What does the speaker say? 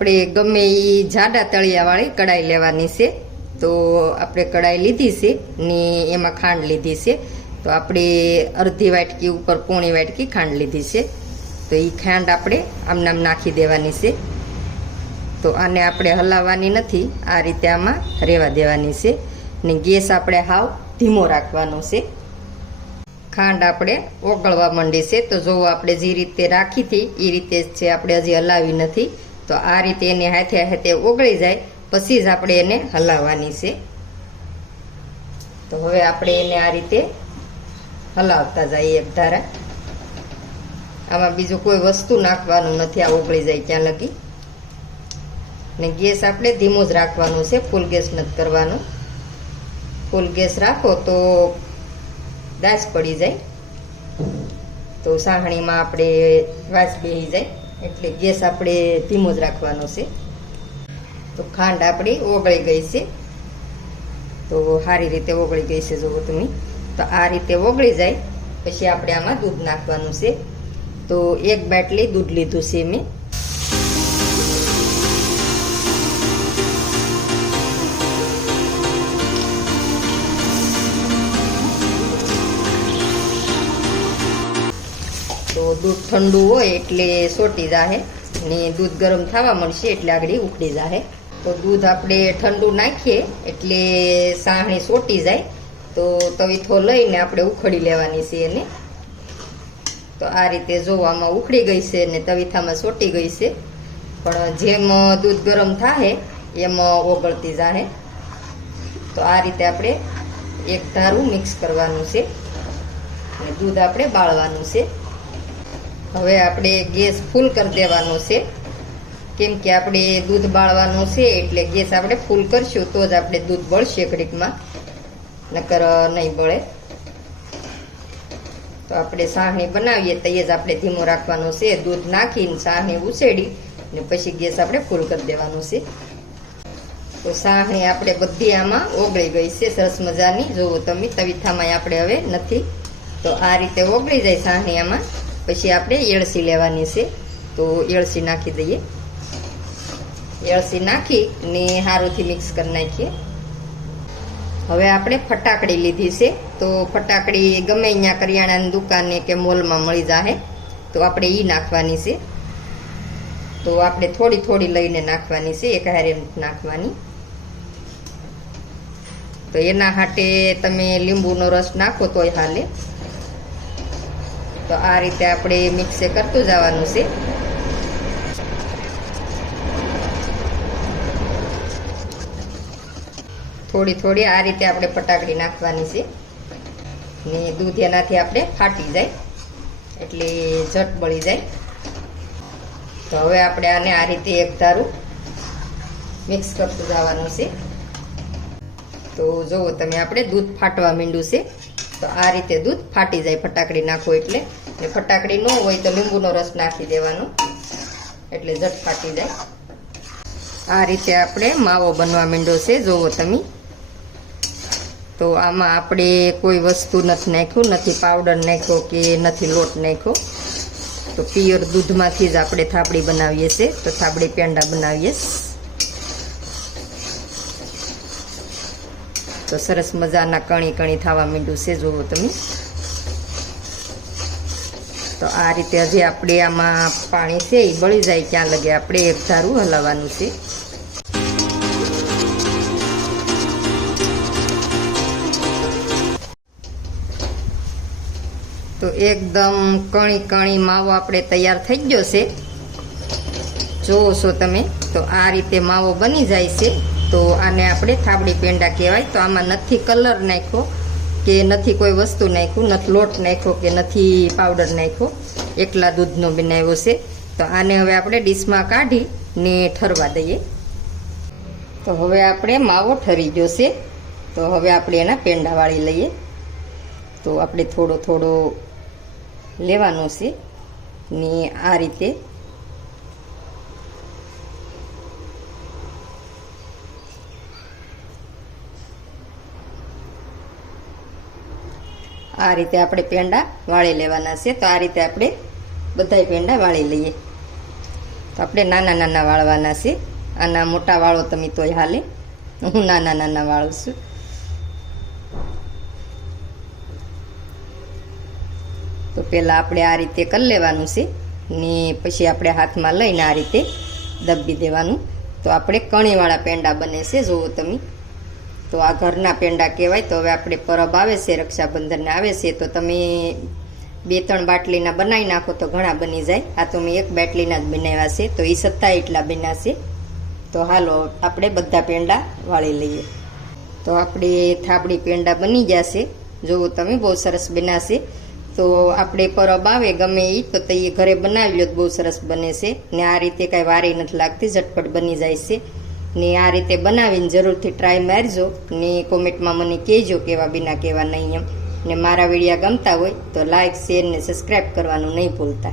આપણે ગમે એ જાડા તળિયાવાળી કડાઈ લેવાની છે. તો આપણે કડાઈ લીધી છે ને એમાં ખાંડ લીધી છે. તો આપણે અડધી વાટકી ઉપર પોણી વાટકી ખાંડ લીધી છે. તો એ ખાંડ આપણે આમનામ નાખી દેવાની છે. તો આને આપણે હલાવવાની નથી, આ રીતે આમાં રહેવા દેવાની છે. ને ગેસ આપણે હાવ ધીમો રાખવાનો છે. ખાંડ આપણે ઓગળવા માંડી છે. તો જો આપણે જે રીતે રાખી હતી એ રીતે જ છે. આપણે હજી હલાવી નથી. તો આ રીતે એને હાથે હાથે ઓગળી જાય, પછી જ આપણે એને હલાવવાની છે. તો હવે આપણે એને આ રીતે હલાવતા જઈએ એક ધારા. આમાં બીજું કોઈ વસ્તુ નાખવાનું નથી, આ ઓગળી જાય ત્યાં લગી. ને ગેસ આપણે ધીમો જ રાખવાનું છે, ફૂલ ગેસ નથી કરવાનો. ફૂલ ગેસ રાખો તો દાસ પડી જાય. તો સાહણીમાં આપણે વાસ બેસી જાય. એટલે ગેસ આપણે ધીમો જ રાખવાનો છે. તો ખાંડ આપણી ઓગળી ગઈ છે. તો સારી રીતે ઓગળી ગઈ છે જુઓ તમે. તો આ રીતે ઓગળી જાય. પછી આપણે આમાં દૂધ નાખવાનું છે. તો એક બાટલી દૂધ લીધું છે મેં. દૂધ ઠંડુ હોય એટલે સોટી જાહે ને દૂધ ગરમ થવા મળશે એટલે આગળ ઉકળી જાહે. તો દૂધ આપણે ઠંડુ નાખીએ એટલે સાહણી સોટી જાય. તો તવીથો લઈને આપણે ઉખડી લેવાની છે એને. તો આ રીતે જોવામાં ઉખડી ગઈ છે ને તવીથામાં સોટી ગઈ છે. પણ જેમ દૂધ ગરમ થાય એમ ઓગળતી જાહે. તો આ રીતે આપણે એક ધારું મિક્સ કરવાનું છે. અને દૂધ આપણે બાળવાનું છે. હવે આપણે ગેસ ફૂલ કરી દેવાનો છે. કેમ કે આપણે દૂધ બાળવાનું છે, એટલે ગેસ આપણે ફૂલ કરશું, તો જ આપણે દૂધ બળશે ઘડીકમાં. નકર નહીં બળે. તો આપણે સાહણી બનાવીએ તો જ આપણે ધીમો રાખવાનો છે. દૂધ નાખીને સાહણી ઉછેડી ને પછી ગેસ આપણે ફૂલ કરી દેવાનું છે. તો સાહણી આપણે બધી આમાં ઓગળી ગઈ છે, સરસ મજાની. જોવો તમે તવીથામાં આપણે હવે નથી. તો આ રીતે ઓગળી જાય સાહણી આમાં. પછી આપણે એળસી લેવાની છે. તો એળસી નાખી દઈએ. એળસી નાખી ને સારુંથી મિક્સ કરી નાખીએ. હવે આપણે ફટાકડી લીધી છે. તો ફટાકડી ગમે અહીંયા કરિયાણાની દુકાને કે મોલમાં મળી જાહે, તો આપણે એ નાખવાની છે. તો આપણે થોડી થોડી લઈને નાખવાની છે. એક હારે નાખવાની. તો એના હાટે તમે લીંબુનો રસ નાખો તોય હાલે. તો આ રીતે આપણે મિક્સે કરતું જવાનું છે. થોડી થોડી આ રીતે આપણે ફટાકડી નાખવાની છે. ને દૂધ એનાથી આપણે ફાટી જાય. એટલે ઝટ બળી જાય. તો હવે આપણે આને આ રીતે એક ધારું મિક્સ કરતું જવાનું છે. તો જુઓ તમે, આપણે દૂધ ફાટવા માંડ્યું છે. તો આ રીતે દૂધ ફાટી જાય ફટાકડી નાખો એટલે. ફટાકડી ન હોય તો લીંબુનો રસ નાખી દેવાનો. એટલે ઝટ ફાટી જાય. આ રીતે આપણે માવો બનવા માંડ્યો છે, જોવો તમે. તો આમાં આપણે કોઈ વસ્તુ નથી નાખ્યું, નથી પાવડર નાખ્યો કે નથી લોટ નાખ્યો. તો પિયર દૂધમાંથી જ આપણે થાબડી બનાવીએ છીએ, તો થાબડી પેંડા બનાવીએ. તો સરસ મજાના કણી કણી થવા માંડ્યું છે, જુઓ તમે. તો આ રીતે હજી આપણે આમાં પાણી છે એ બળી જાય ક્યાં લગે. આપણે એક ધારું હલાવવાનું છે. તો એકદમ કણી કણી માવો આપણે તૈયાર થઈ ગયો છે. જોવો છો તમે. તો આ રીતે માવો બની જાય છે. તો આને આપણે થાબડી પેંડા કહેવાય. તો આમાં નથી કલર નાખ્યો કે નથી કોઈ વસ્તુ નાખ્યું, નથી લોટ નાખ્યો કે નથી પાવડર નાખ્યો. એકલા દૂધનો બનાવ્યો છે. તો આને હવે આપણે ડીશમાં કાઢી ને ઠરવા દઈએ. તો હવે આપણે માવો ઠરી ગયો છે. તો હવે આપણે એના પેંડા વાળી લઈએ. તો આપણે થોડો થોડો લેવાનો છે. ને આ રીતે આ રીતે આપણે પેંડા વાળી લેવાના છે. તો આ રીતે આપણે બધાય પેંડા વાળી લઈએ. તો આપણે નાના નાના વાળવાના છે. આના મોટા વાળો તમે તોય હાલે. હું નાના નાના વાળું છું. તો પહેલાં આપણે આ રીતે કરી લેવાનું છે. ને પછી આપણે હાથમાં લઈને આ રીતે દબી દેવાનું. તો આપણે કણીવાળા પેંડા બને છે. જુઓ તમે. તો આ ઘરના પેંડા કહેવાય, તો હવે આપણે પરબ આવે છે, રક્ષાબંધનને આવે છે, તો તમે બે ત્રણ બાટલીના બનાવી નાખો તો ઘણા બની જાય. આ તો મેં એક બાટલીના જ બનાવ્યા છે, તો એ સત્તા એટલા બનાવશે તો હાલો, આપણે બધા પેંડા વાળી લઈએ. તો આપણે થાબડી પેંડા બની જશે જુઓ તમે, બહુ સરસ બનાવશે તો આપણે પરબ આવે, ગમે એ તો તે ઘરે બનાવી લો બહુ સરસ બને છે. ને આ રીતે કાંઈ વારી નથી લાગતી, ઝટપટ બની જાય છે. ને આ રીતે બનાવીને જરૂરથી ટ્રાય મારજો ને કોમેન્ટમાં મને કહેજો કેવા બિના કેવા નહીં એમ. ને મારા વિડીયા ગમતા હોય તો લાઇક શેર ને સબસ્ક્રાઈબ કરવાનું નહીં ભૂલતા.